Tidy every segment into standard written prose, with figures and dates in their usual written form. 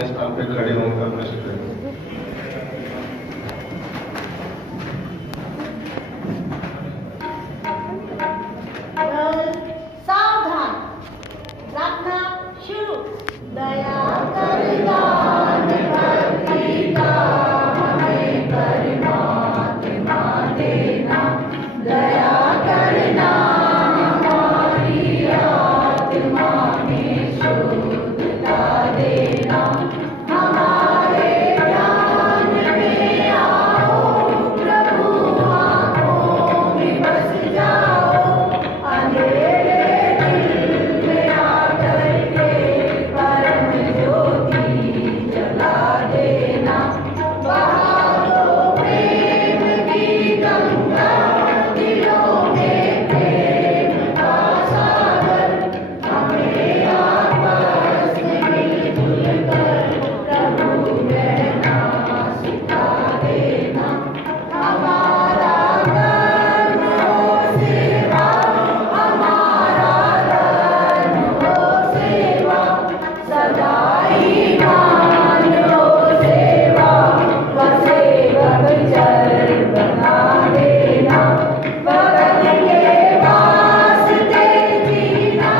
अपने स्थान पर खड़े होकर प्रश्न करें। सावधान, प्रार्थना शुरू। दया कर दान भक्ति का हमें परमात्मा देना, दया करना हमारी आत्मा में शुद्धता देना। हमारे ध्यान में आओ प्रभु, आँखों में बस जाओ, अंधेरे दिल में आकर के परम ज्योति जला देना। बहा दो प्रेम की गंगा, दिलों में प्रेम का सागर, हमें आपस में मिलजुल कर प्रभु रहना सिखा देना। हमारा धर्म हो सेवा, हमारा धर्म हो सेवा, सदा ईमान हो सेवा, सेवक चर बना देना। भगत के वास्ते जीना,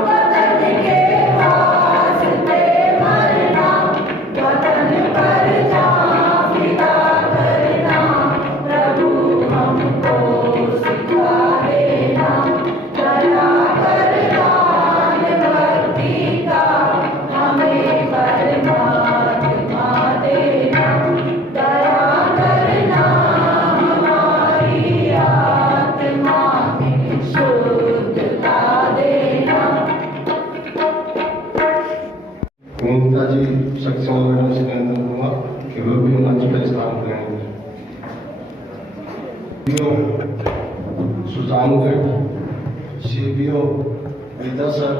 वतन के वास्ते मरना, वतन पर जान फिदा करना, प्रभु हमको सिखा देना। दया कर दान भक्ति का हमें परमात्मा देना, दया करना हमारी आत्मा में शुद्धता देना। नीता जी सक्षम मैडम से निवेदन करूंगा कि वो भी मंच पर स्थान करेंगे। सुजानगढ़ सीबीओ विद्या सर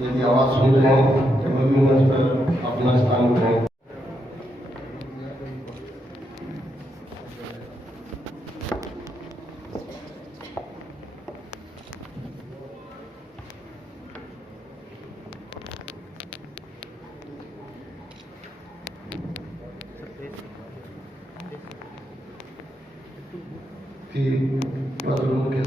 यदि आवाज सुन रहे हैं तो वो भी मंच पर अपना स्थान करें। कि पदों के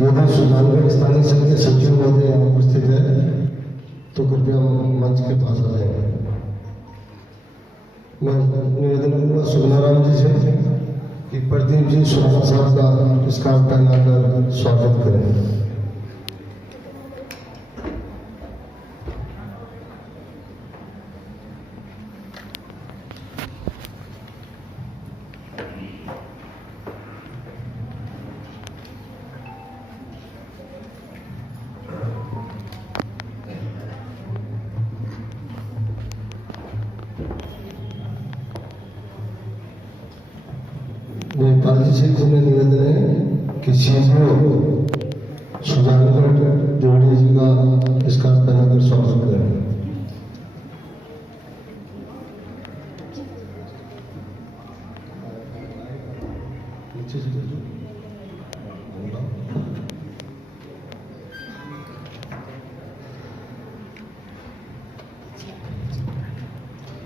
यदि सुजानगढ़ स्थानीय संघ के सचिव महोदय यहाँ उपस्थित है तो कृपया मंच के पास आ जाएंगे। मैं निवेदन करूँगा सुगनाराम जी से कि प्रदीप जी सुगना साहब का स्कार्फ पहनाकर स्वागत करें। नेपाल जी से तुम्हें निवेदन है कि सीधो सुजानगढ़ जोड़ी जी का स्कार्फ पहनाकर स्वागत करें।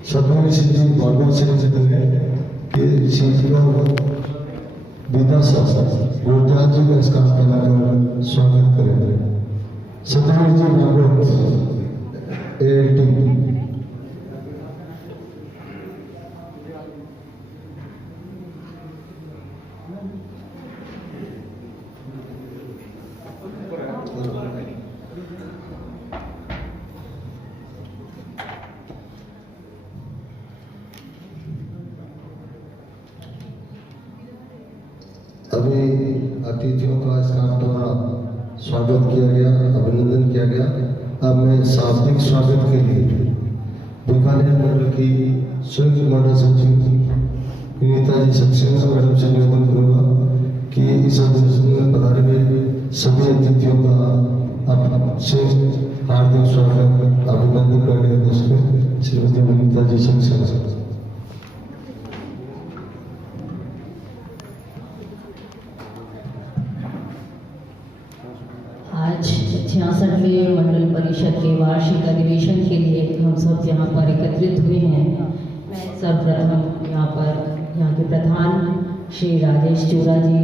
सदगुरु सिंह जी भगवान सिंह जी ने कि सीधो विदा गुरदास जी का स्कार्फ पहनाकर स्वागत करेंगे। सतगुरु जी भागवत ALT। अभी अतिथियों का स्कार्फ द्वारा स्वागत किया गया, अभिनंदन किया गया। अब मैं शाब्दिक स्वागत के लिए बीकानेर मंडल की संयुक्त मंडल सचिव विनीता जी सक्सेना मैडम से निवेदन करूँगा कि इस अधिवेशन में पधारे हुए सभी अतिथियों का आपसे हार्दिक स्वागत अभिनंदन करने के उद्देश्य से श्रीमती विनीता जी सक्सेना। आज 66वें मंडल परिषद के वार्षिक अधिवेशन के लिए हम सब यहाँ पर एकत्रित हुए हैं। मैं सर्वप्रथम यहाँ के प्रधान श्री राजेश चूरा जी,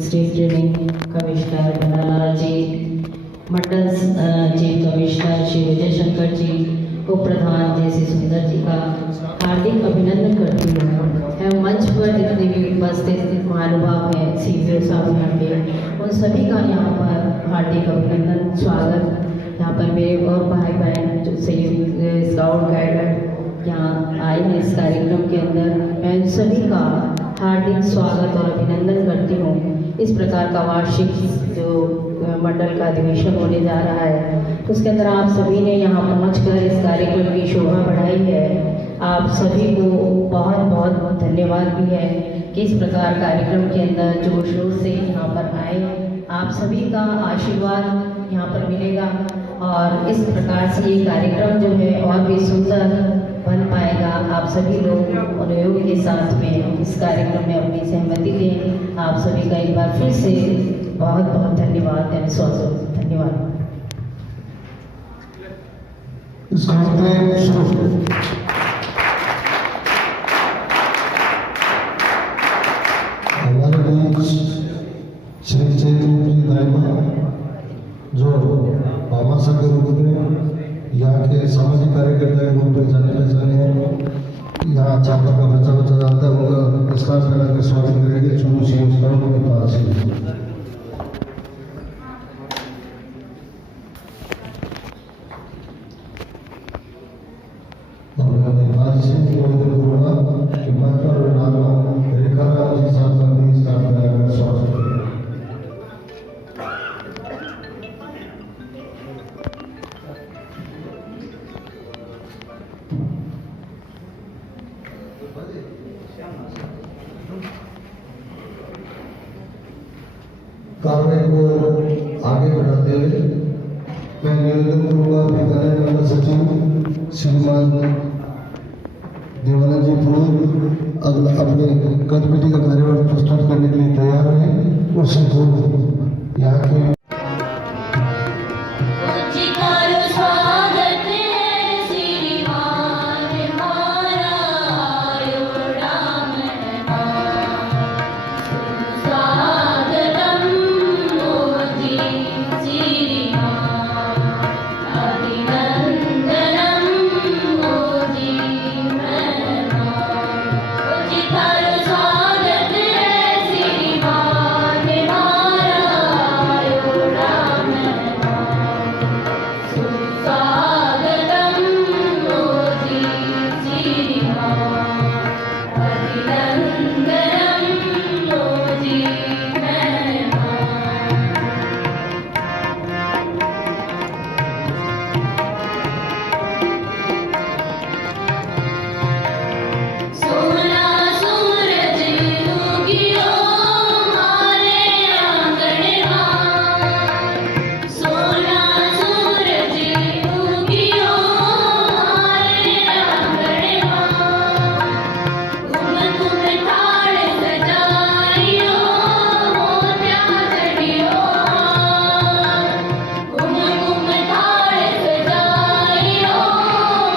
स्टेट ट्रेनिंग कमिश्नर बनालाल जी, मंडल चीफ कमिश्नर श्री विजय शंकर जी, उप प्रधान जैसे सुंदर जी का हार्दिक अभिनंदन करती हूँ। मंच पर जितने भी उपस्थित महानुभाव हैं, सीपीओ साहब यहाँ पे, उन सभी का यहाँ पर हार्दिक अभिनंदन स्वागत। यहाँ पर मेरे और भाई बहन जो संयुक्त स्काउट गाइडर यहाँ आए हैं इस कार्यक्रम के अंदर, मैं उन सभी का हार्दिक स्वागत और अभिनंदन करती हूँ। इस प्रकार का वार्षिक जो मंडल का अधिवेशन होने जा रहा है उसके अंदर आप सभी ने यहाँ पहुँचकर इस कार्यक्रम की शोभा बढ़ाई है। आप सभी को बहुत बहुत धन्यवाद भी है कि इस प्रकार कार्यक्रम के अंदर जोर शोर से यहाँ पर आए। आप सभी का आशीर्वाद यहाँ पर मिलेगा और इस प्रकार से ये कार्यक्रम जो है और भी सुंदर बन पाएगा। आप सभी लोग अनुयोग के साथ में इस कार्यक्रम में अपनी सहमति दें। आप सभी का एक बार फिर से बहुत बहुत धन्यवाद एवं स्वागत। धन्यवाद। श्री चैतन्य दाइमा जो भामाशा के रूप में यहाँ के सामाजिक कार्यकर्ता के रूप में जाने पहचाने हैं, यहाँ चापा का बच्चा जानता है, उनका स्कार्फ पहना के स्वागत करेंगे। चुनू सी के पास आज से निवेदन करूँगा कि मंच पर रेखा राम जी साहब का भी स्कार्फ पहनाकर स्वागत करें। कार्य को आगे बढ़ाते हुए मैं निवेदन करूँगा बीकानेर मंडल सचिव श्रीमान देवानंद जी पुरोहित अपने गतिविधि का कार्यभार प्रस्तुत करने के लिए तैयार हैं। उससे पूर्व यहाँ के स्वागतम सोना सूरज उगियो मारे आंगणवा, सोना सूरज उगियो मारे आंगणवा, घुम घुम थाळ सजाइयो मोत्या जड़ियो हार, घुम घुम थाळ सजाइयो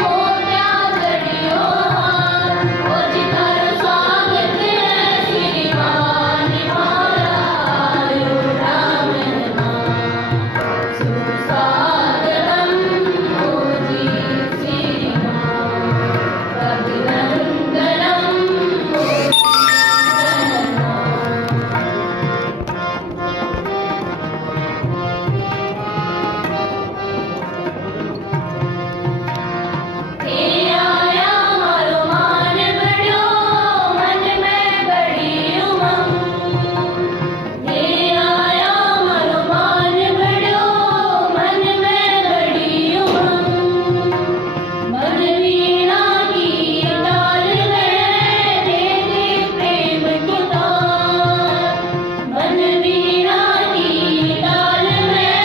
मोत्या जड़ियो हार, ओ जी थारो स्वागत है श्रीमान मारा आयो रामनमा, सुस्वागतम ओ जी श्रीमान, अभिनंदनम ओ हे आया मारो मान बढ़ो मन में बड़ी उमंग, हे आया मारो मान बढ़ो मन में बड़ी उमंग, मन वीणा की ताल में दे दे प्रेम की तार, मन वीणा की ताल में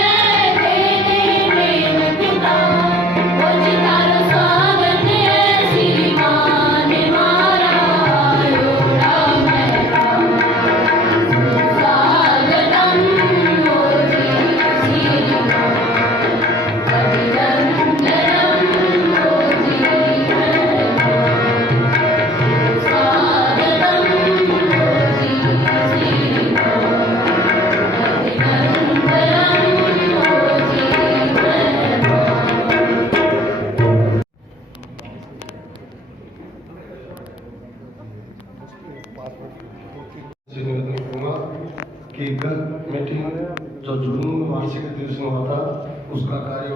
दे दे प्रेम की तार, ओ जी थारो स्वागत है श्रीमान मारा आयो रामनमा, सुस्वागतम ओ जी श्रीमान, अभिनंदनम ओ जी रामनमा, स्वागतम ओ जी श्रीमान, अभिनंदनम ओ जी रामनमा। से निवेदन करूंगा कि गत मीटिंग जो जून वार्षिक अधिवेशन हुआ था उसका कार्य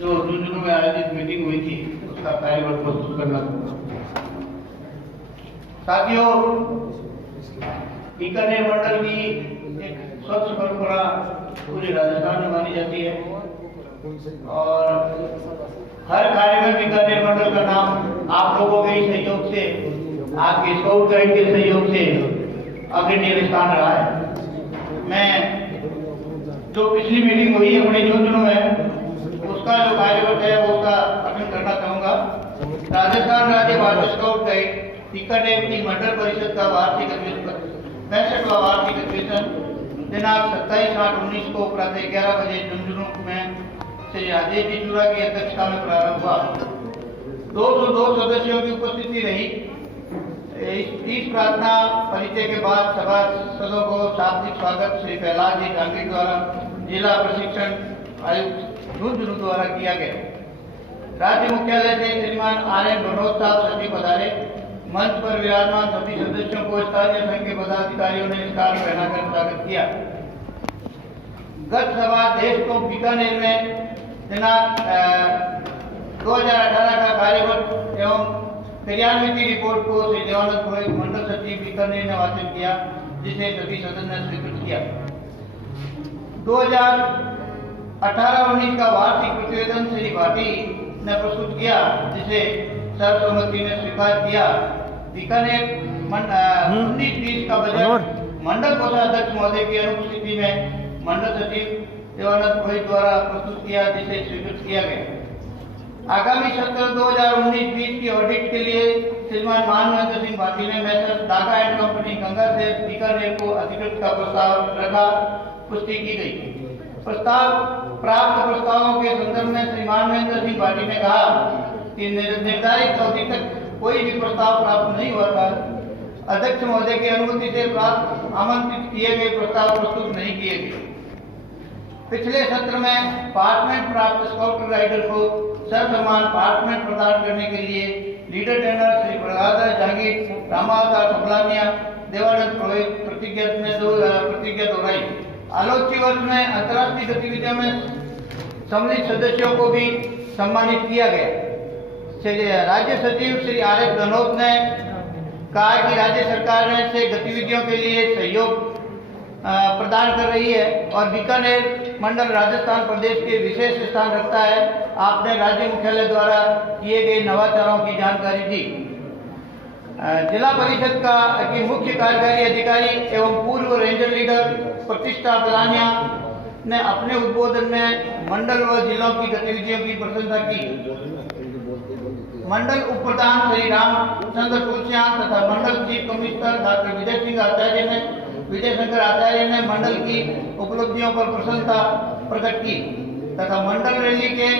जो झुंझुनू में आयोजित मीटिंग हुई थी उसका कार्यबल प्रस्तुत करना। साथियों, बीकानेर मंडल की एक स्वच्छ परंपरा पूरे राजस्थान में मानी जाती है और हर कार्य में बीकानेर मंडल का नाम आप लोगों के ही सहयोग से, आपके स्काउट गाइड के सहयोग से अग्रणी स्थान रहा है। मैं जो पिछली मीटिंग हुई है अपने झुंझुनू में उसका जो कार्यबल है वो उसका अध्ययन करना चाहूंगा। राजस्थान राज्य भारतीय स्काउट गाइड बीकानेर की मंडल परिषद का वार्षिक अधिवेशन 65वां वार्षिक अधिवेशन दिनांक 27/8/19 को प्रातः 11 बजे झुंझुनू में श्री राजेश जी चूड़ा की अध्यक्षता में प्रारंभ हुआ। 202 सदस्यों की उपस्थिति रही। इस प्रार्थना परिचय के बाद सभासदों को शाब्दिक स्वागत श्री प्रहलाद जी गांधी द्वारा जिला प्रशिक्षण आयुक्त झुंझुनू द्वारा किया गया। राज्य मुख्यालय से श्रीमान आर.एन. बनोत साहब सचिव पधारे। मंच पर विराजमान सभी सदस्यों को स्थानीय संघ के पदाधिकारियों ने स्कार्फ पहनाकर स्वागत किया। गत सभा देश को बीकानेर में दिनांक 2018 का कार्यबल एवं क्रियान्वित रिपोर्ट को श्री देवानंद पुरोहित मंडल सचिव बीकानेर ने वाचन किया, जिसे सभी सदन ने स्वीकृत किया। 2018-19 का वार्षिक प्रतिवेदन श्री भाटी ने प्रस्तुत किया, जिसे सर्वसम्मति ने स्वीकार किया। बीकानेर 19-20 का बजट मंडल कोषाध्यक्ष महोदय की अनुपस्थिति में मंडल सचिव देवानंद पुरोहित द्वारा प्रस्तुत किया, जिसे स्वीकृत किया गया। आगामी सत्र 2019-20 की ऑडिट के लिए श्रीमान मानवेंद्र सिंह भाटी ने Messrs Daga and company Ganga से बीकानेर को अधिकृत का प्रस्ताव रखा, पुष्टि की गई। प्राप्त प्रस्तावों के संदर्भ में श्री मानवेंद्र सिंह भाटी ने कहा कि निर्धारित अवधि तक कोई भी प्रस्ताव प्राप्त नहीं हुआ था। अध्यक्ष महोदय की अनुमति से प्राप्त आमंत्रित किए गए प्रस्ताव प्रस्तुत नहीं किए गए। पिछले सत्र में पार्टमेंट प्राप्त स्काउट गाइडर को सर्वसम्मान पार्टमेंट प्रदान करने के लिए लीडर ट्रेनर श्री प्रहलाद जहांगीर, रामावतार सबलानिया, देवानंद पुरोहित प्रतिज्ञा दोहराई। आलोच्य वर्ष में अंतर्राष्ट्रीय गतिविधियों में सम्मिलित सदस्यों को भी सम्मानित किया गया। राज्य सचिव श्री आर.एस. बनोत ने कहा कि राज्य सरकार ने से गतिविधियों के लिए सहयोग प्रदान कर रही है और बीकानेर मंडल राजस्थान प्रदेश के विशेष स्थान रखता है। आपने राज्य मुख्यालय द्वारा किए गए नवाचारों की जानकारी दी। जिला परिषद का की मुख्य कार्यकारी अधिकारी एवं पूर्व रेंजर लीडर प्रतिष्ठा बलानिया ने अपने उद्बोधन में मंडल व जिलों की गतिविधियों की प्रशंसा की। मंडल उप प्रधान श्री रामचंद्र तुलसियान तथा मंडल chief commissioner doctor Vijay Shankar आचार्य ने मंडल की उपलब्धियों पर प्रसन्नता प्रकट की तथा मंडल रैली के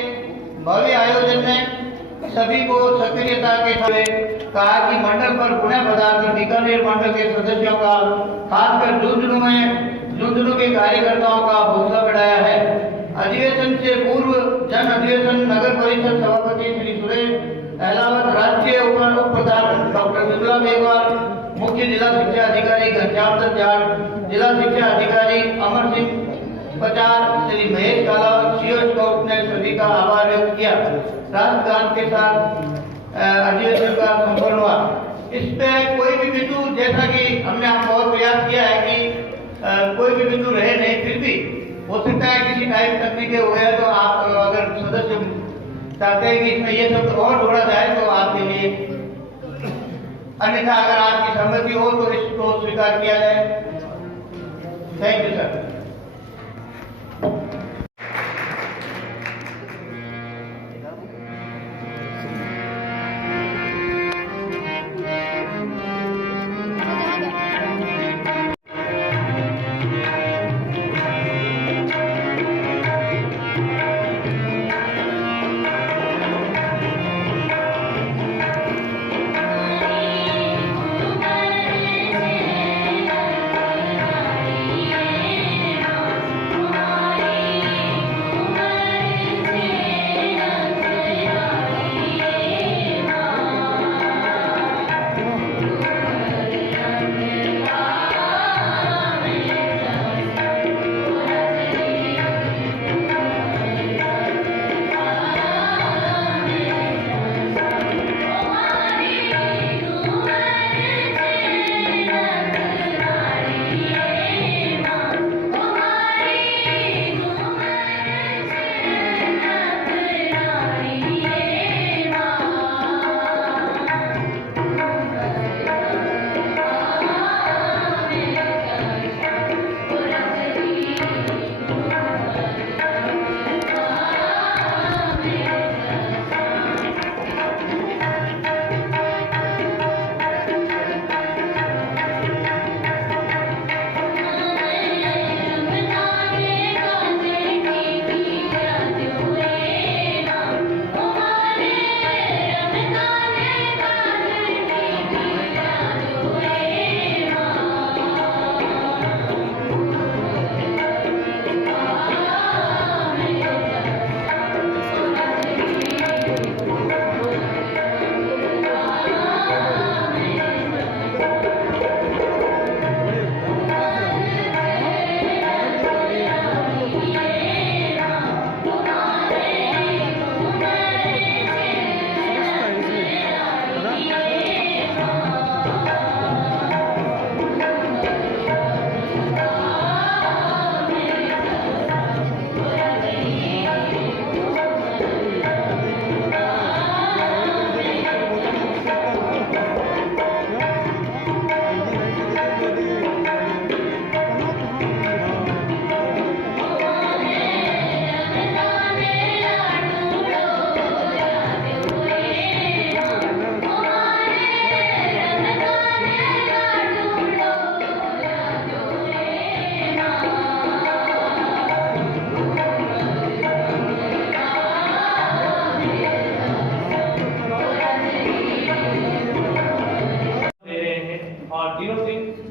भव्य आयोजन में सभी को सक्रियता के साथ कहा कि मंडल पर पुणे पधारकर बीकानेर मंडल के सदस्यों का खासकर झुंझुनू के कार्यकर्ताओं का हौसला बढ़ाया है। अधिवेशन से पूर्व जन अधिवेशन नगर परिषद सभापति श्री सुरेश अहलावत, राष्ट्रीय उप प्रधान डॉक्टर विमला मेघवाल, मुख्य जिला शिक्षा अधिकारी घनश्याम दत्त जाट, जिला शिक्षा अधिकारी अमर सिंह पचार, श्री महेश काला, सीओ स्काउट ने सभी का आभार व्यक्त किया। राष्ट्रगान के साथ अधिवेशन का संपन्न हुआ। इस पे कोई भी बिंदु, जैसा कि हमने आपको और प्रयास किया है कि कोई भी बिंदु रहे नहीं, फिर भी हो सकता है किसी टाइप तकनीकें हो गया तो आप अगर सदस्य चाहते हैं कि इसमें ये सब और जोड़ा जाए तो आपके लिए, अन्यथा अगर आपकी सहमति हो तो इसको स्वीकार किया जाए। Thank you sir.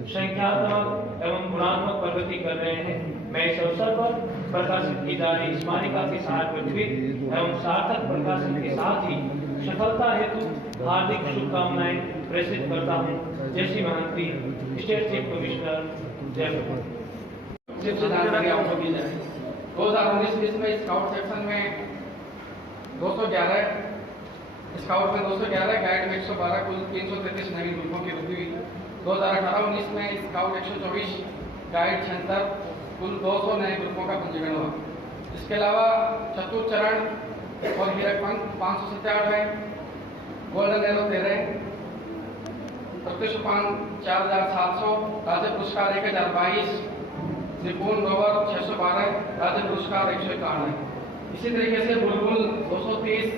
संख्यात्मक एवं गुणात्मक प्रगति कर रहे हैं। मैं इस अवसर पर प्रकाशित की जा रही स्मारिका के साथ प्रज्वलित एवं सार्थक प्रकाशन के साथ ही सफलता हेतु हार्दिक शुभकामनाएं प्रेषित करता हूं। जय Shri Mahanti, state chief commissioner Jaipur. 2019 में स्काउट सेक्शन में 211, स्काउट में 211, गाइड में 112, कुल 333 नवीन ग्रुपों की वृद्धि हुई। 2018-19 में स्काउट 124, गाइड 76, कुल 200 नए ग्रुपों का पंजीकरण हुआ। इसके अलावा चतुर्चरण और हीरक पंख 597 है, गोल्डन एरो 13, चौथे सोपान 4700, राज्य पुरस्कार 1022, निपुण रोवर 612, राज्य पुरस्कार 151। इसी तरीके से बुलबुल 230,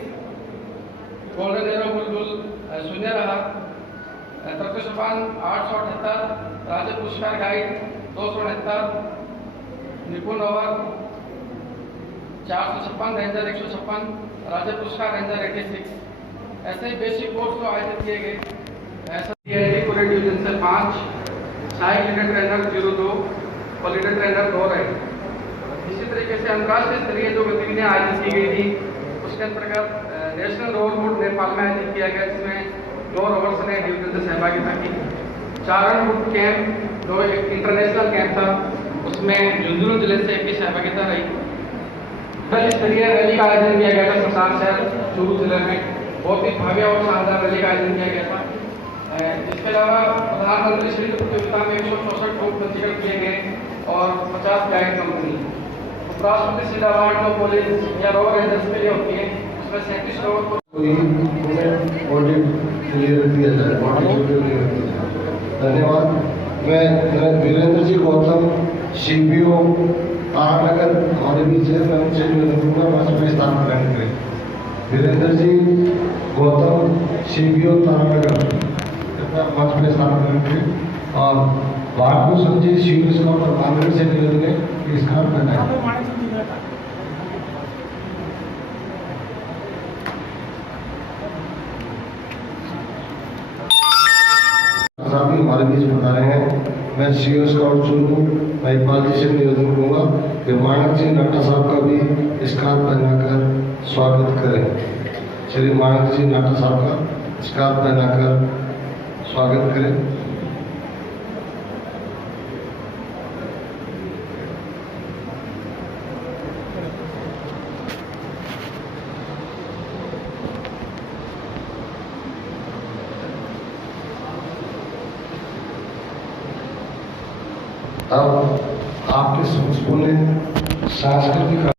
गोल्डन एरो बुलबुल शून्य रहा। चौथे सोपान 878, राज्य पुरस्कार गाइड 269, निपुण रोवर 456, रेंजर 156, राज्य पुरस्कार रेंजर 86। ऐसे बेसिक कोर्स तो आयोजित किए गए। ऐसा पूरे डिवीजन से 5, सहायक लीडर ट्रेनर 02 और लीडर ट्रेनर 2 रहे। इसी तरीके से अंतर्राष्ट्रीय स्तरीय जो गतिविधियाँ आयोजित की गई थी उसके अंतर्गत नेशनल रोवर बुट नेपाल में आयोजित किया गया, जिसमें 2 रोवर्स ने डिवीजन से सहभागिता की। चारण बुट कैंप जो एक इंटरनेशनल कैंप था, उसमें झुंझुनू जिले से की सहभागिता रही। राज्य स्तरीय रैली का आयोजन किया गया था सतान शहर चूरू जिले में। बहुत ही भव्य और शानदार रैली का आयोजन किया गया था। इसके अलावा प्रधानमंत्री श्री प्रतियोगिता में 164 ग्रुप पंजीकृत किए गए और 50 गाइड कंपनी। उपराष्ट्रपति सीधा अवार्ड जो पुलिस या रोवर रेंजर्स के लिए होती है, उसमें 37 रोवर कोई ऑडिट क्लियर दिया जाए। धन्यवाद। मैं वीरेंद्र जी गौतम CPO तारानगर हमारे बीच है, मैं उनसे निवेदन करूंगा मंच में स्थान ग्रहण करें। वीरेंद्र जी गौतम CPO तारानगर मंच में स्थान ग्रहण करें। और भारतभूषण जी शिव स्काउट और कांग्रेस से निवेदन है कि स्थान बनाए। भी हमारे बीच बता रहे हैं। मैं CEO स्काउट चुनू महिपाल जी से निवेदन करूंगा कि मानक जी नाटा साहब का भी स्कार्फ पहनाकर स्वागत करें। श्री मानक जी नाटा साहब का स्कार्फ पहनाकर स्वागत करें। अब आपके संपूर्ण सांस्कृतिक रे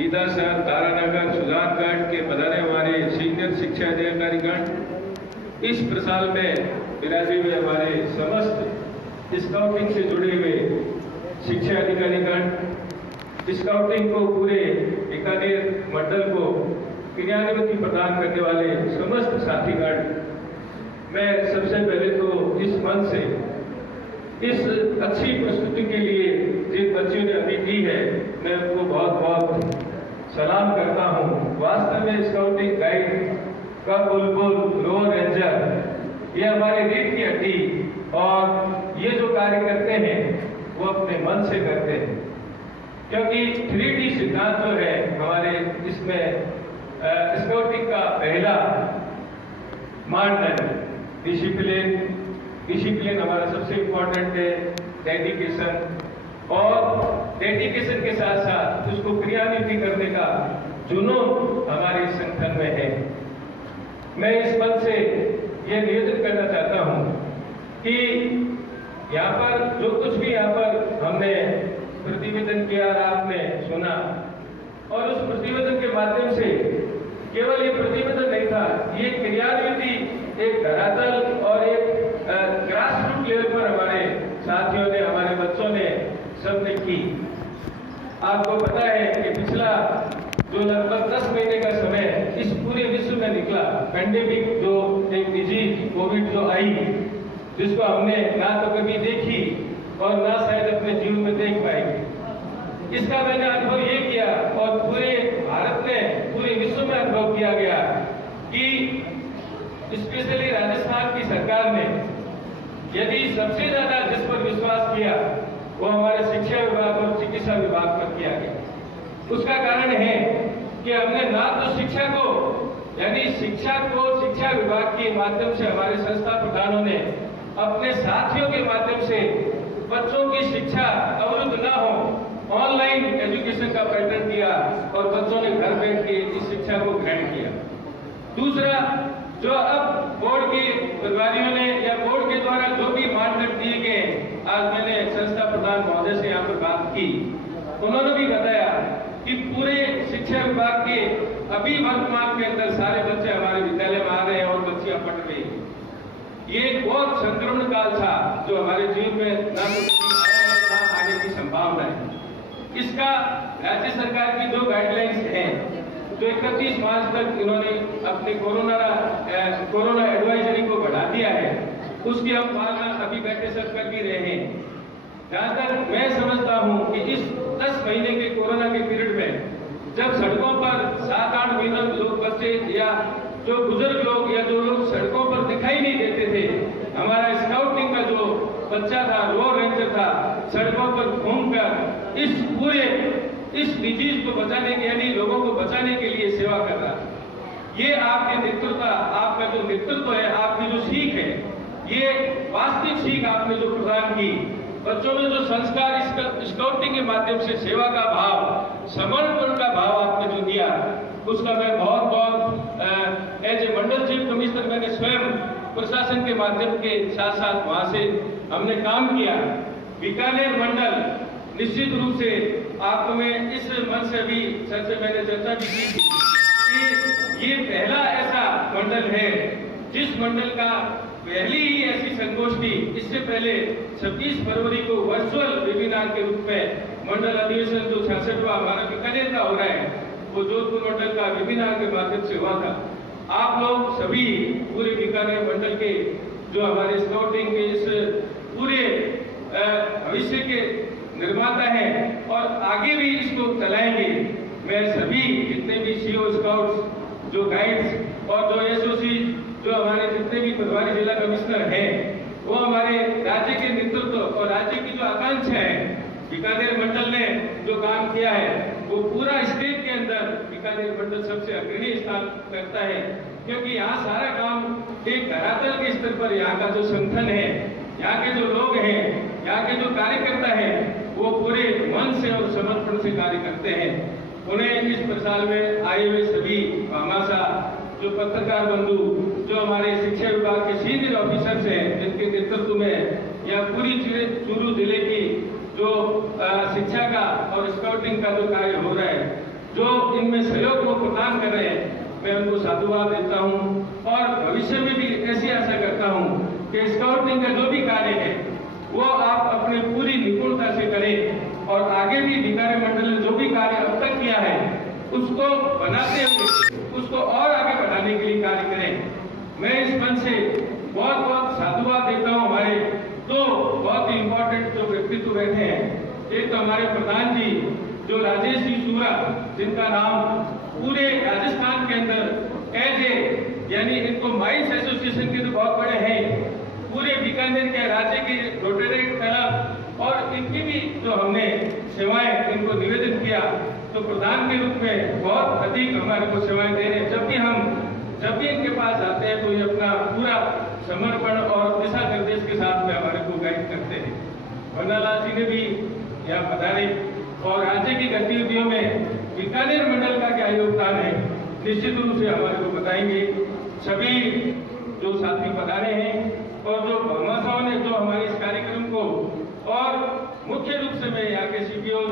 सीधासर, तारानगर, सुजानगढ़ के पधारे हमारे सीनियर शिक्षा अधिकारीगण, इस प्रसाल में विराजे हुए हमारे समस्त स्काउटिंग से जुड़े हुए शिक्षा अधिकारीगण, स्काउटिंग को पूरे बीकानेर मंडल को क्रियान्विति प्रदान करने वाले समस्त साथीगण, मैं सबसे पहले तो इस मंच से इस अच्छी प्रस्तुति के लिए जिन बच्चों ने अभी दी है, मैं उनको बहुत बहुत सलाम करता हूँ। वास्तव में स्काउटिंग गाइड का बुलबुल, रो रेंजर, ये हमारे रीढ़ की हड्डी और ये जो कार्य करते हैं वो अपने मन से करते हैं, क्योंकि 3D सिद्धांत जो है हमारे इसमें स्काउटिंग का पहला मानदंड डिसिप्लिन हमारा सबसे इम्पोर्टेंट है, डेडिकेशन, और डेडिकेशन के साथ साथ उसको क्रियान्विति करने का जुनून हमारे संगठन में है। मैं इस पद से यह निवेदन करना चाहता हूं कि यहाँ पर जो कुछ भी यहाँ पर हमने प्रतिवेदन किया, आपने सुना, और उस प्रतिवेदन के माध्यम से केवल ये प्रतिवेदन नहीं था, ये क्रियान्विति एक धरातल और एक ग्रास रूट लेवल पर हमारे साथियों ने, हमारे बच्चों ने, सबने की। आपको पता है कि पिछला जो लगभग 10 महीने का समय इस पूरे विश्व में निकला, पैंडेमिक जो एक डिजीज कोविड जो आई, जिसको हमने ना तो कभी देखी और ना शायद अपने जीवन में देख पाएंगे, इसका मैंने अनुभव ये किया और पूरे भारत में, पूरे विश्व में अनुभव किया गया कि स्पेशली राजस्थान की सरकार ने यदि सबसे ज्यादा जिस पर विश्वास किया वो हमारे शिक्षा विभाग और चिकित्सा विभाग पर किया गया। उसका कारण है कि हमने ना तो शिक्षा को, यानी शिक्षा को शिक्षा विभाग के माध्यम से हमारे संस्था प्रधानों ने अपने साथियों के माध्यम से बच्चों की शिक्षा अवरुद्ध न हो, ऑनलाइन एजुकेशन का पैटर्न दिया और बच्चों ने घर बैठ के इस शिक्षा को ग्रहण किया। दूसरा, जो अब बोर्ड के प्रभारियों ने या बोर्ड के द्वारा जो भी मानदंड दिए गए, आज मैंने संस्था प्रधान महोदय से यहाँ पर बात की, उन्होंने भी बताया कि पूरे शिक्षा विभाग के अभी वर्तमान के अंदर सारे बच्चे हमारे विद्यालय में आ रहे हैं और बच्चियां पढ़ रही हैं। ये एक बहुत संक्रमण काल था जो हमारे जीवन में ना तो आया है, ना आने की संभावना है। इसका राज्य सरकार की जो गाइडलाइंस हैं, जो 31 मार्च तक इन्होंने अपने कोरोना एडवाइजरी को बढ़ा दिया है, उसकी हम पालना अभी बैठे सब कर भी रहे हैं। जहां तक मैं समझता हूं कि इस 10 महीने के कोरोना के पीरियड में जब सड़कों पर 7-8 महीनों लोग, बच्चे या जो बुजुर्ग लोग या जो लोग सड़कों पर दिखाई नहीं देते थे, हमारा स्काउटिंग का जो बच्चा था, रो रेंजर था, सड़कों पर घूमकर इस डिजीज को बचाने के, यानी लोगों को बचाने के लिए सेवा कर रहा है। ये आपके नेतृत्व, आपका जो नेतृत्व है, आपकी जो सीख है, ये वास्तविक सीख आपने जो प्रदान की, बच्चों में जो संस्कार, स्काउटिंग के माध्यम से सेवा का भाव, समर्पण का भाव आपने जो दिया, उसका मैं बहुत बहुत एज ए मंडल चीफ कमिश्नर मैंने स्वयं प्रशासन के माध्यम के साथ साथ वहां से हमने काम किया। बीकानेर मंडल निश्चित रूप से आपको मैं इस मंच से भी सर से मैंने चर्चा भी की थी कि ये पहला ऐसा मंडल है जिस मंडल का पहली ही ऐसी संगोष्ठी, इससे पहले 26 फरवरी को वर्चुअल वेबिनार के रूप में मंडल अधिवेशन जो 66वां हमारा बीकानेर का हो रहा है, वो जोधपुर मंडल का वेबिनार के माध्यम से हुआ था। आप लोग सभी पूरे बीकानेर मंडल के जो हमारे स्काउटिंग के इस पूरे भविष्य के निर्माता हैं और आगे भी इसको चलाएंगे, मैं सभी जितने भी सीओ स्काउट्स, जो गाइड्स और जो एसओसी, जो हमारे जितने भी प्रभारी जिला कमिश्नर हैं, वो हमारे राज्य के नेतृत्व और राज्य की जो आकांक्षा है, बीकानेर मंडल ने जो काम किया है, वो पूरा स्टेट के अंदर बीकानेर मंडल सबसे अग्रणी स्थान करता है, क्योंकि यहाँ सारा काम एक धरातल के स्तर पर यहाँ का जो संगठन है, यहाँ के जो लोग हैं, यहाँ के जो कार्यकर्ता हैं, वो पूरे मन से और समर्पण से कार्य करते हैं। उन्हें इस प्रसाल में आए हुए सभी भामाशाह, जो पत्रकार बंधु, जो हमारे शिक्षा विभाग के सीनियर ऑफिसर्स हैं, जिनके नेतृत्व में या पूरी चूरू जिले की जो शिक्षा का और स्काउटिंग का जो कार्य हो रहा है, जो में सहयोग को प्रदान कर रहे हैं, मैं उनको साधुवाद देता हूं और भविष्य में भी ऐसी आशा करता हूं कि स्काउटिंग का जो भी कार्य है वो आप अपने पूरी निपुणता से करें और आगे भी भिखारी मंडल ने जो भी कार्य अब तक किया है उसको बनाते हुए उसको और आगे बढ़ाने के लिए कार्य करें। मैं इस मंच से बहुत बहुत साधुवाद देता हूं हमारे दो बहुत ही इंपॉर्टेंट जो व्यक्तित्व बैठे हैं। एक तो हमारे प्रधान जी जो राजेश जी सूरा, जिनका नाम पूरे राजस्थान के अंदर एज ए यानी इनको माइंस एसोसिएशन के तो बहुत बड़े हैं, पूरे बीकानेर के राज्य के रोटरी क्लब और इनकी भी जो हमने सेवाएं इनको निवेदन किया तो प्रधान के रूप में बहुत अधिक हमारे को सेवाएं दे रहे हैं। जब भी इनके पास जाते हैं तो ये अपना पूरा समर्पण और दिशा निर्देश के साथ में हमारे को गाइड करते हैं। वरनालाल जी ने भी यहाँ पधारे और राज्य की गतिविधियों में बीकानेर मंडल का क्या योगदान है निश्चित रूप से हमारे को बताएंगे। सभी जो साथी पधारे हैं और जो भामाशाहों ने जो हमारे इस कार्यक्रम को और मुख्य रूप से मैं यहाँ के सीपीओ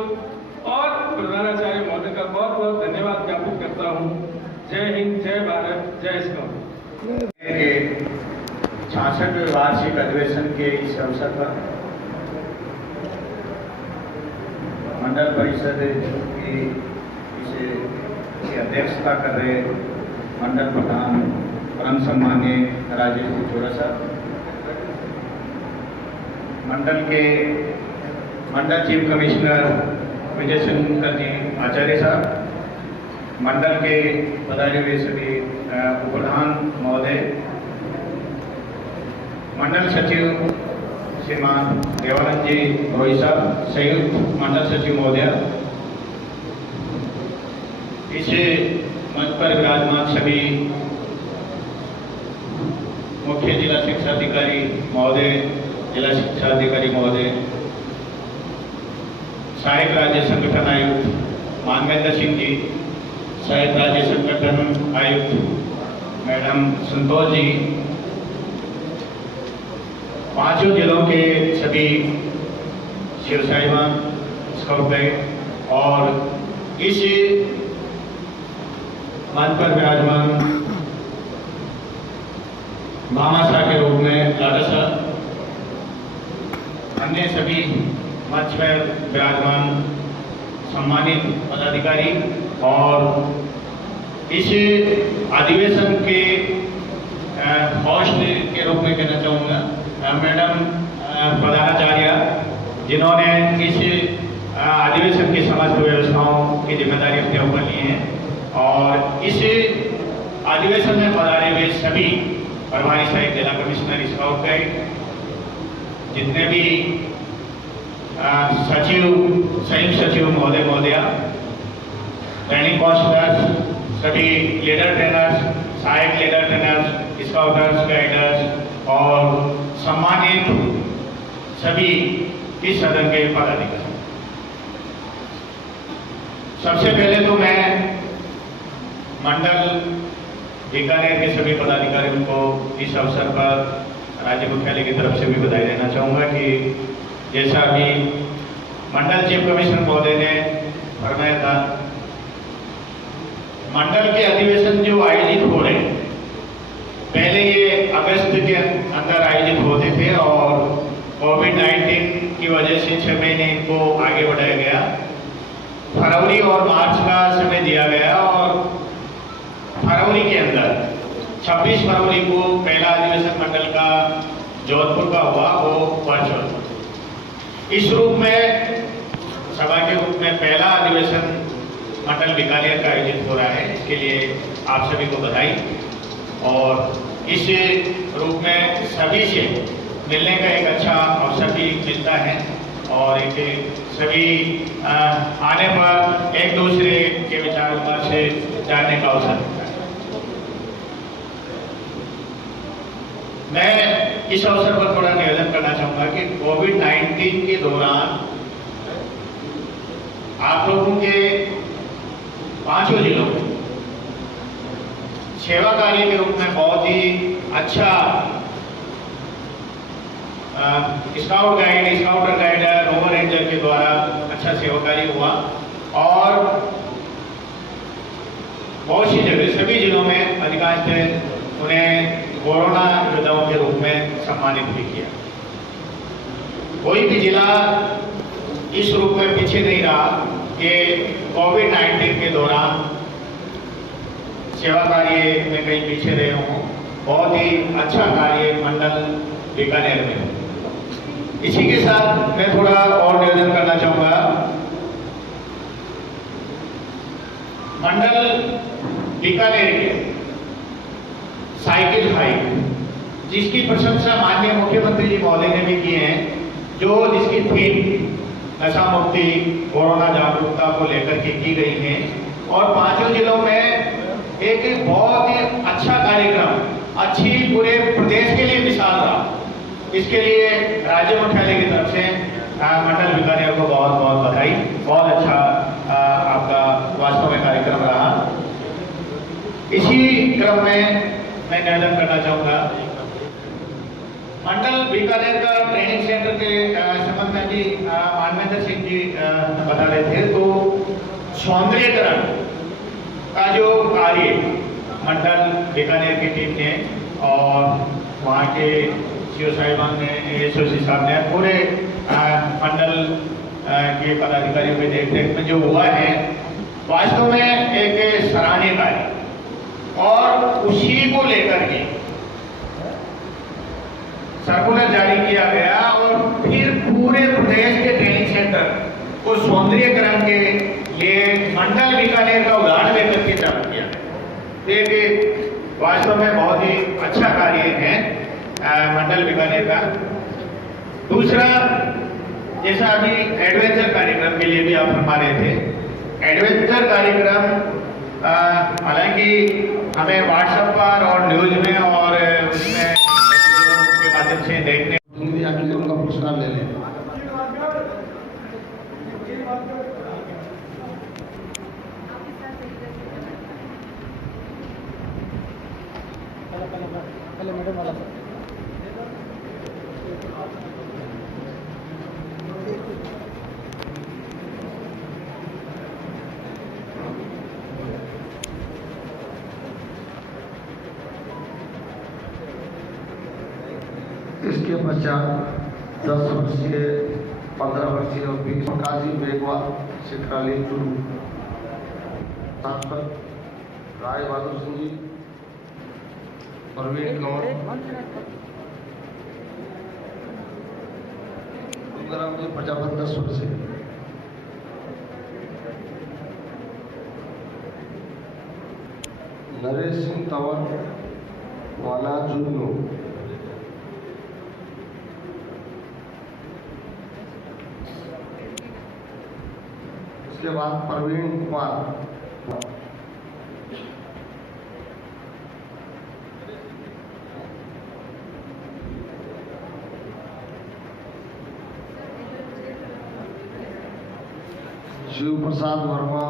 और प्रधानाचार्य महोदय का बहुत बहुत धन्यवाद ज्ञापित करता हूँ। जय हिंद, जय भारत, जय स्काउट। 66वें वार्षिक अधिवेशन के इस अवसर पर मंडल परिषद की अध्यक्षता कर रहे मंडल प्रधान परम सम्माननीय राजेश जी चोरा साहब, मंडल चीफ कमिश्नर विजय शंकर जी आचार्य साहब, मंडल के पधारे हुए सभी उपप्रधान महोदय, मंडल सचिव श्रीमान देवानंद जी रोही साहब, संयुक्त मंडल सचिव महोदय, पीछे मंच पर विराजमान सभी मुख्य जिला शिक्षा अधिकारी महोदय, जिला शिक्षा अधिकारी महोदय, सहायक राज्य संगठन आयुक्त मानवेंद्र सिंह जी, सहायक राज्य संगठन आयुक्त मैडम संतोष जी, पांचों जिलों के सभी शिव साहिबान स्काउट गाइड और इस मंच पर विराजमान भामाशाह के रूप में लाडा साहब, अन्य सभी मंच पर विराजमान सम्मानित पदाधिकारी और इस अधिवेशन के होस्ट के रूप में कहना चाहूँगा मैडम प्रधानाचार्य, जिन्होंने इस अधिवेशन की समस्त व्यवस्थाओं की जिम्मेदारी अपने ऊपर ली है और इस अधिवेशन में पधारे हुए सभी प्रभारी सहायक जिला कमिश्नर स्काउट गाइड, जितने भी सचिव संयुक्त सचिव महोदय महोदया, ट्रेनिंग काउंसलर्स, सभी लीडर ट्रेनर्स, सहायक लीडर ट्रेनर्स, स्काउटर्स, गाइडर्स और सम्मानित सभी इस सदन के पदाधिकारी। सबसे पहले तो मैं मंडल बीकानेर के सभी पदाधिकारियों को इस अवसर पर राज्य मुख्यालय की तरफ से भी बधाई देना चाहूँगा कि जैसा अभी मंडल चीफ कमिश्नर महोदय ने फरमाया था, मंडल के अधिवेशन जो आयोजित हो रहे हैं, पहले ये अगस्त के अंदर आयोजित होते थे और कोविड-19 की वजह से 6 महीने इनको आगे बढ़ाया गया। फरवरी और मार्च का समय दिया गया और फरवरी के अंदर 26 फरवरी को पहला अधिवेशन मंडल का जोधपुर का हुआ, वो वर्चुअल। इस रूप में सभा के रूप में पहला अधिवेशन मंडल बीकानेर का आयोजित हो रहा है, इसके लिए आप सभी को बधाई। और इस रूप में सभी से मिलने का एक अच्छा अवसर भी मिलता है और एक सभी आने पर एक दूसरे के विचार विमर्श से जानने का अवसर मिलता है। मैं इस अवसर पर थोड़ा निवेदन करना चाहूँगा कि कोविड-19 के दौरान आप लोगों के पांचों जिलों सेवा कार्य के रूप में बहुत ही अच्छा scout guide, scouter guider, rover ranger के द्वारा अच्छा सेवा कार्य हुआ और बहुत सी जगह सभी जिलों में अधिकांश उन्हें कोरोना योद्धाओं के रूप में सम्मानित भी किया। कोई भी जिला इस रूप में पीछे नहीं रहा कि कोविड-19 के दौरान सेवा कार्य में कहीं पीछे रहे हों। बहुत ही अच्छा कार्य मंडल बीकानेर में। इसी के साथ मैं थोड़ा और निवेदन करना चाहूँगा। मंडल बीकानेर के साइकिल हाइक, जिसकी प्रशंसा माननीय मुख्यमंत्री जी महोदय ने भी की है, जिसकी थीम नशा मुक्ति कोरोना जागरूकता को लेकर के की गई है और 5 जिलों में एक बहुत ही अच्छा कार्यक्रम, अच्छी पूरे प्रदेश के लिए मिसाल रहा। इसके लिए राज्य मुख्यालय की तरफ से मंडल बीकानेर को बहुत बहुत बधाई। बहुत अच्छा आपका वास्तव में कार्यक्रम रहा। इसी क्रम में मैं निवेदन करना चाहूँगा, मंडल बीकानेर का ट्रेनिंग सेंटर के संबंध में भी मानवेंद्र सिंह जी बता रहे थे। तो सौंदर्यीकरण का जो कार्य मंडल बीकानेर की टीम ने और वहाँ के सीओ साहिबान ने, एसओसी साहब ने, पूरे मंडल के पदाधिकारियों के देखरेख में जो हुआ है, वास्तव में एक सराहनीय कार्य। और उसी को लेकर के सर्कुलर जारी किया गया और फिर पूरे प्रदेश के ट्रेनिंग सेंटर को सौंदर्यीकरण के लिए मंडल बीकानेर का उदाहरण लेकर के चालू किया। एक वास्तव में बहुत ही अच्छा कार्य है मंडल बीकानेर का। दूसरा, जैसा अभी एडवेंचर कार्यक्रम के लिए भी आप फरमा रहे थे, एडवेंचर कार्यक्रम हालांकि हमें व्हाट्सएप पर और न्यूज में और उसमें के माध्यम से देखने उनका पुरस्कार ले लें। इसके पश्चात 10 वर्षीय, 15 वर्षीय और 20 काजी बेगवा शिखराली चुरू, राय बहादुर सिंह जी, प्रवीण कंवर, तुलसीराम जी प्रजापत 10 वर्षीय, नरेश सिंह तंवर, वाला जुन्नू, उसके बाद Praveen Kumar, Shiv Prasad Verma,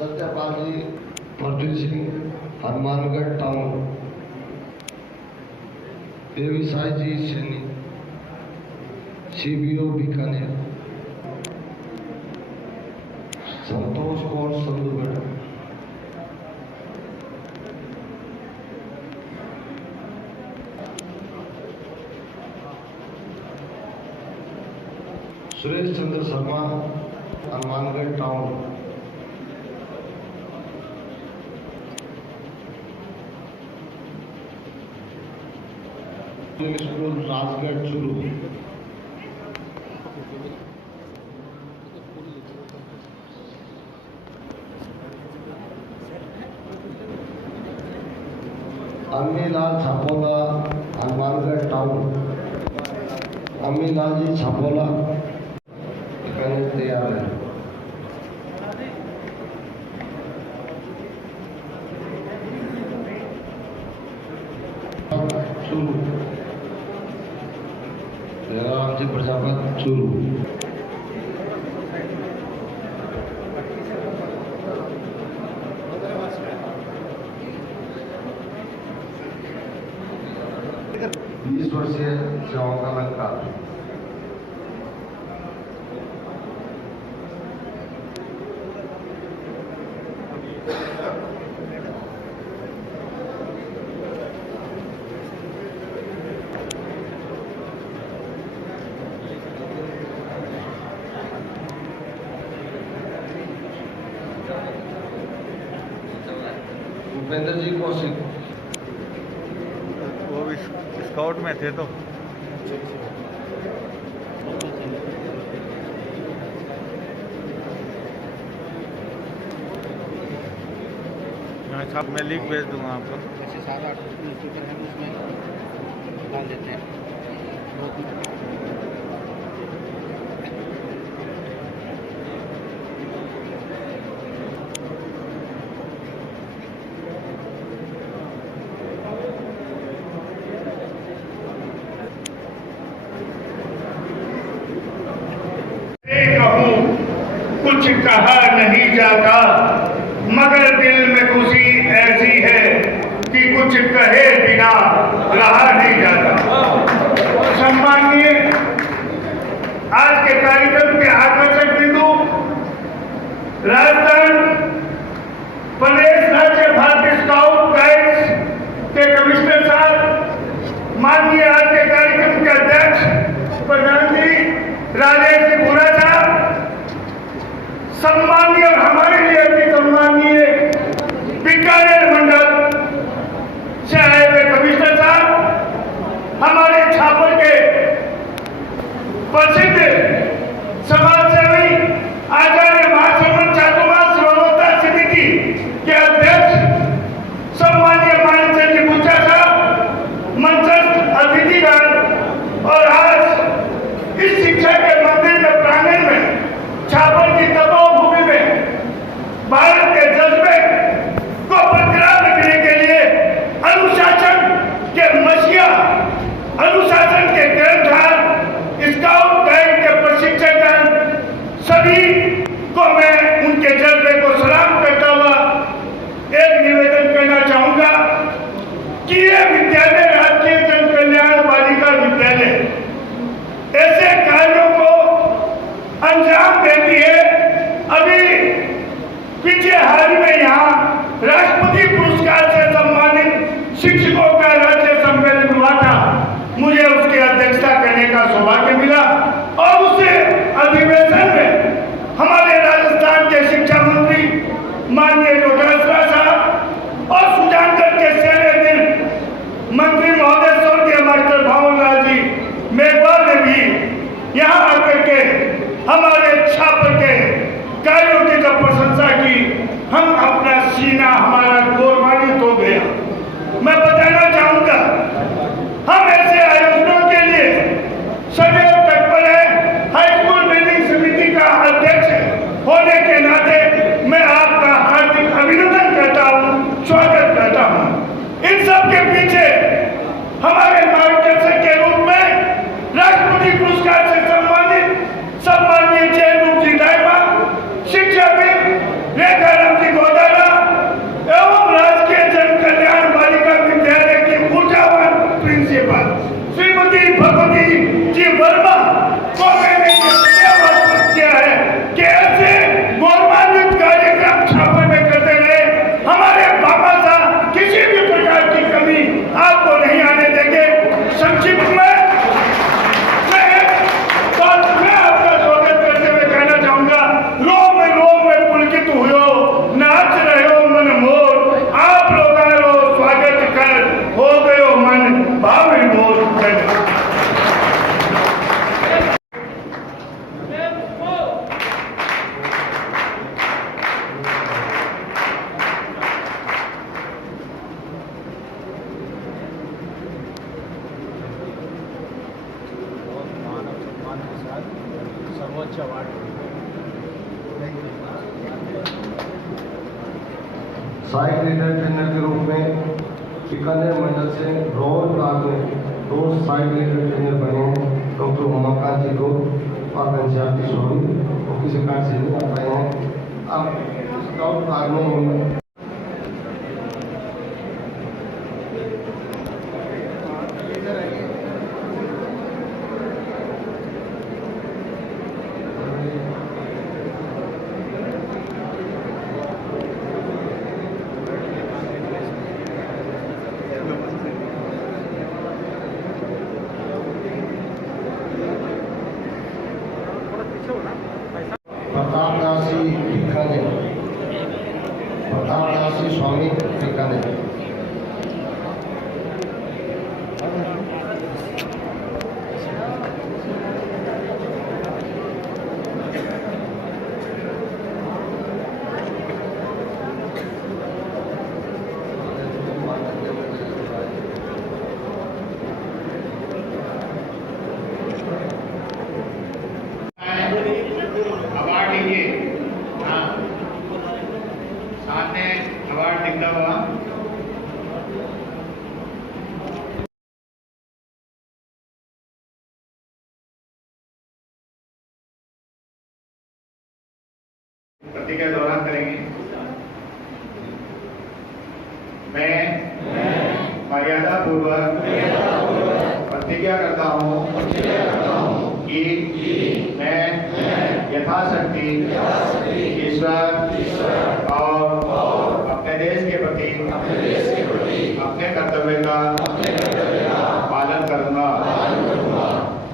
Satyapal ji, Pradeep Singh, Hanumangarh town, Devi Sai ji Saini, CBO Bikaner, Santosh Kaur Sandhugarh, Suresh Chandra Sharma, Hanumangarh town, school Rajgarh Churu, Ammilal Chhapola, Hanumangarh town, Ammilal ji Chhapola तैयार है। चुरू, जयराम जी प्रजापत चुरू, 20 वर्षीय सेवाओं का अलंकार। भूपेंद्र जी कौशिक। वो भी स्काउट में थे तो छाप मैं लिंक भेज दूंगा आपको। जैसे 7-8 न्यूज़पेपर हैं उसमें डाल देते हैं। कहूं कुछ कहा नहीं जाता, मगर दिल में खुशी ऐसी है कि कुछ कहे बिना रहा नहीं जाता। सम्माननीय, आज के कार्यक्रम के आकर्षक बिंदु राजस्थान प्रदेश राज्य भारतीय स्काउट गाइड्स के कमिश्नर साहब, माननीय आज के कार्यक्रम के अध्यक्ष प्रधान जी राजेश जी भूरा साहब, सम्मानीय और हमारे लिए अति सम्मानीय बीकानेर मंडल से आए हुए कमिश्नर साहब, हमारे छापर के प्रसिद्ध समाजसेवी आचार्य महाश्रमण चातुर्मास व्यवस्था समिति के अध्यक्ष सम्मानीय मानचंद जी गुच्छा साहब, मंचस्थ अतिथिगण और आज इस शिक्षा के मंदिर में प्रांगण में छापर की तपोभूमि में भारत के जज्बे को बरकरार रखने के लिए अनुशासन के मसीहा, अनुशासन के ग्रंथकार, स्काउट गाइड के प्रशिक्षकगण सभी को मैं उनके जज्बे को सलाम करता हुआ एक निवेदन करना चाहूंगा कि यह विद्यालय राष्ट्रीय जन कल्याण बालिका विद्यालय ऐसे कार्यों को अंजाम देती है। अभी पीछे हाल में यहाँ राष्ट्रपति पुरस्कार से सम्मानित शिक्षकों का राज्य सम्मेलन हुआ था, मुझे उसकी अध्यक्षता करने का सौभाग्य मिला और उस अधिवेशन में हमारे राजस्थान के शिक्षा मंत्री माननीय डोटासरा साहब और सुजानगढ़ के शहर मंत्री महोदय स्वर्गीय मास्टर भावनलाल जी मेघवाल ने भी यहाँ आकर के हमारे छात्र के कार्यों की जब प्रशंसा की, हम अपना सीना हमारा गौरवान्वित हो गया। मैं बताना चाहूंगा, हम ऐसे आयोजनों के लिए सदैव तत्पर है। हाई स्कूल बिल्डिंग समिति का अध्यक्ष होने के नाते मैं आपका हार्दिक अभिनंदन करता हूँ, स्वागत करता हूँ। इन सब के पीछे हमारे मार्गदर्शक के रूप में राष्ट्रपति पुरस्कार से सम्मानित सम्मानीय जयरूप जी दायमा, शिक्षाविद रेखाराम जी गोदारा एवं राजकीय जन कल्याण बालिका विद्यालय की ऊर्जावान प्रिंसिपल श्रीमती भगवती जी वर्मा को मैंने धन्यवाद किया है कि ऐसे गौरवान्वित कार्यक्रम छापर में करते रहे। हमारे बाबा साहब किसी भी प्रकार की कमी आपको नहीं आने देंगे। संक्षिप्त में मैं आपका स्वागत करते हुए कहना चाहूंगा, रोम में पुलकित हुयो, नाच रहे हो मन मोर, आप लोगारो स्वागत कर हो गयो मन भावे मोर। सर्वोच्च अवार्ड सहायक लीडर ट्रेनर के रूप में बीकानेर मंडल से रोहन ब्लॉक में 2 सहायक लीडर ट्रेनर बने हैं, डॉक्टर उमाकांत जी को और घनश्याम जी सोनी, वो किसी कारण से नहीं आ पाए हैं। अब स्काउट भाग में प्रतिज्ञा दौरान करेंगे। मैं मर्यादा पूर्वक प्रतिज्ञा करता हूँ कि मैं यथाशक्ति ईश्वर और अपने देश के प्रति अपने कर्तव्य का पालन करूंगा,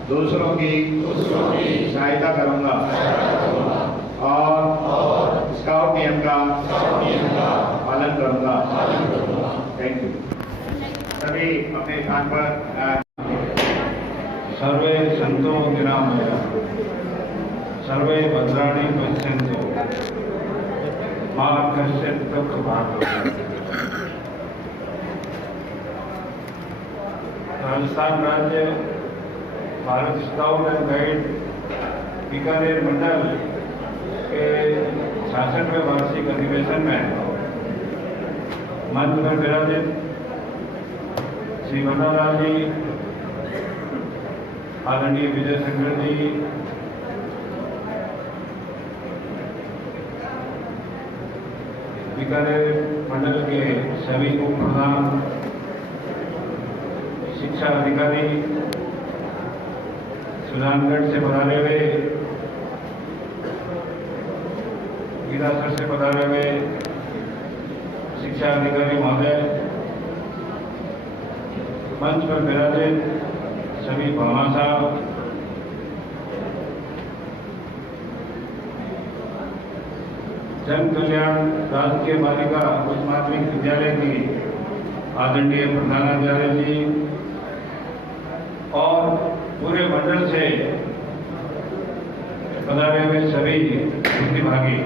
दूसरों की सहायता करूंगा और स्काउट नियम का पालन करूंगा। Thank you. सभी अपने स्थान पर। सर्वे सन्तो निरामया सर्वे भद्राणि पश्यन्तु मा कश्चित् दुःखभाग्। राजस्थान राज्य Bharat scout and guide Bikaner मंडल के 66वें वार्षिक अधिवेशन में मंच पर विराजित श्री बनवालाल जी, आदरणीय विजय शंकर जी, बीकानेर मंडल के सभी उप प्रधान, शिक्षा अधिकारी, सुजानगढ़ से पधारे हुए, गिरासर से पधारे हुए शिक्षा अधिकारी महोदय, मंच पर विराजित सभी भामाशाह, जन कल्याण राजकीय बालिका उच्च माध्यमिक विद्यालय की आदरणीय प्रधानाचार्य जी और पूरे मंडल से पधारे हुए सभी प्रतिभागी,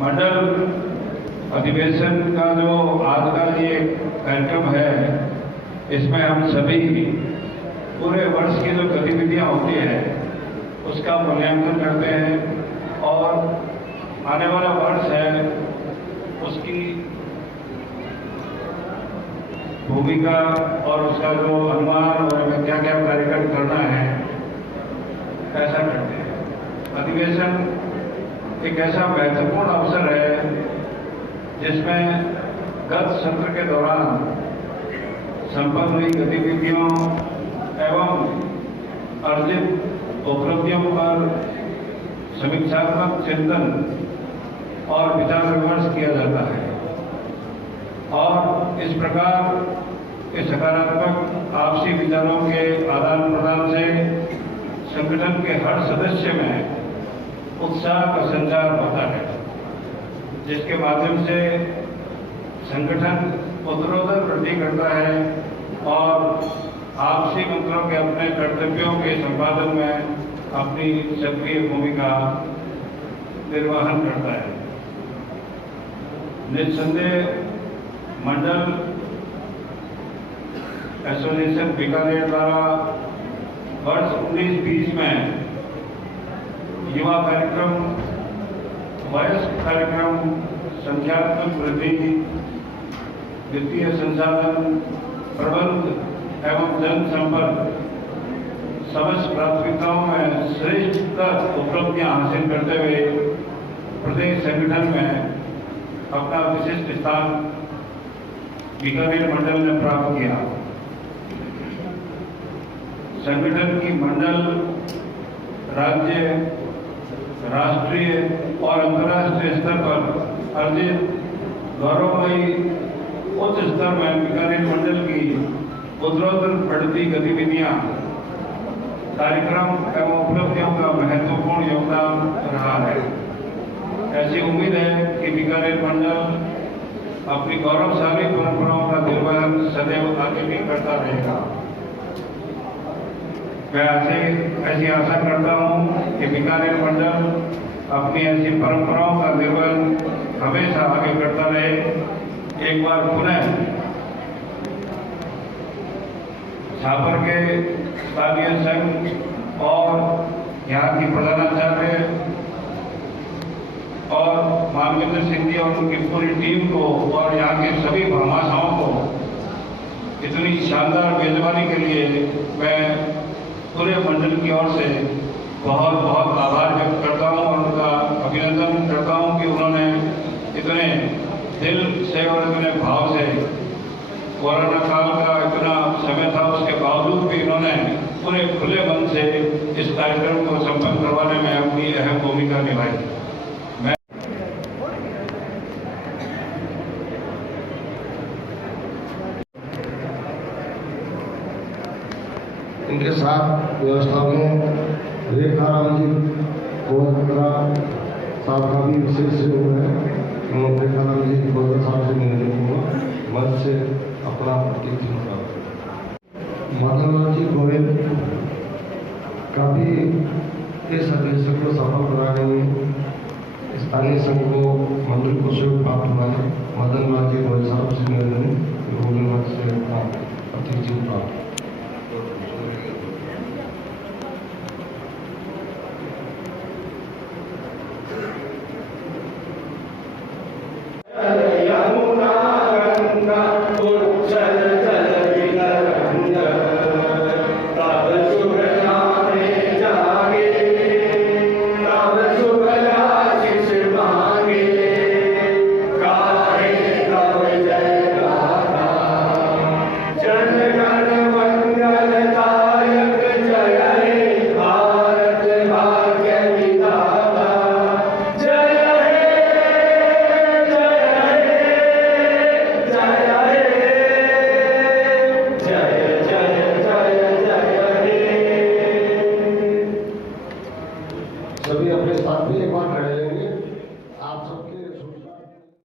मंडल अधिवेशन का जो आज का ये कार्यक्रम है, इसमें हम सभी पूरे वर्ष की जो गतिविधियां होती हैं उसका मूल्यांकन करते हैं और आने वाला वर्ष है उसकी भूमिका और उसका जो अनुमान और हमें क्या क्या कार्यक्रम करना है ऐसा करते हैं। अधिवेशन एक ऐसा महत्वपूर्ण अवसर है जिसमें गत सत्र के दौरान संपन्न हुई गतिविधियों एवं अर्जित उपलब्धियों पर समीक्षात्मक चिंतन और विचार विमर्श किया जाता है और इस प्रकार के सकारात्मक आपसी विचारों के आदान प्रदान से संगठन के हर सदस्य में उत्साह का संचार होता है, जिसके माध्यम से संगठन उत्तरोत्तर वृद्धि करता है और आपसी मतलब के अपने कर्तव्यों के संपादन में अपनी सक्रिय भूमिका निर्वहन करता है। निस्संदेह मंडल एसोसिएशन बीकानेर द्वारा वर्ष 19-20 में युवा कार्यक्रम, वयस्क कार्यक्रम, संख्यात्मक वृद्धि, वित्तीय संसाधन, प्रबंध एवं जनसंपर्क समस्त प्राथमिकताओं में श्रेष्ठ उपलब्धियां हासिल करते हुए प्रदेश संगठन में अपना विशिष्ट स्थान बीकानेर मंडल ने प्राप्त किया। संगठन की मंडल, राज्य, राष्ट्रीय और अंतर्राष्ट्रीय स्तर पर अर्जित गौरवमयी उच्च स्तर में बीकानेर मंडल की उत्तरोत्तर बढ़ती गतिविधियां, कार्यक्रम एवं उपलब्धियों का महत्वपूर्ण योगदान रहा है। ऐसी उम्मीद है कि बीकानेर मंडल अपनी गौरवशाली परंपराओं का निर्वहन सदैव आगे भी करता रहेगा। मैं ऐसी आशा करता हूं कि बीकानेर मंडल अपनी ऐसी परंपराओं का निर्वहन हमेशा आगे करता रहे। एक बार पुनः छापर के स्थानीय संघ और यहाँ की प्रधानाचार्य और मानवेंद्र सिंह जी और उनकी पूरी टीम को और यहाँ के सभी भामाशाहों को इतनी शानदार मेजबानी के लिए मैं पूरे मंडल की ओर से बहुत बहुत आभार व्यक्त करता हूँ और उनका अभिनंदन करता हूँ कि उन्होंने इतने दिल से और इतने भाव से कोरोना काल का इतना समय था, उसके बावजूद भी इन्होंने पूरे खुले मन से इस कार्यक्रम को संपन्न करवाने में अपनी अहम भूमिका निभाई। इनके साथ व्यवस्था में रेखा राम जी गोविंदा साहब का भी विशेष सहयोग है। रेखा राम जी गोविंदा साहब से मिलने को मंच से अपना माधवलाल जी गोविंद का भी इस अधिवेशन को सफल कराने में स्थानीय संघ को मंदिर को सहयोग प्राप्त हुआ है।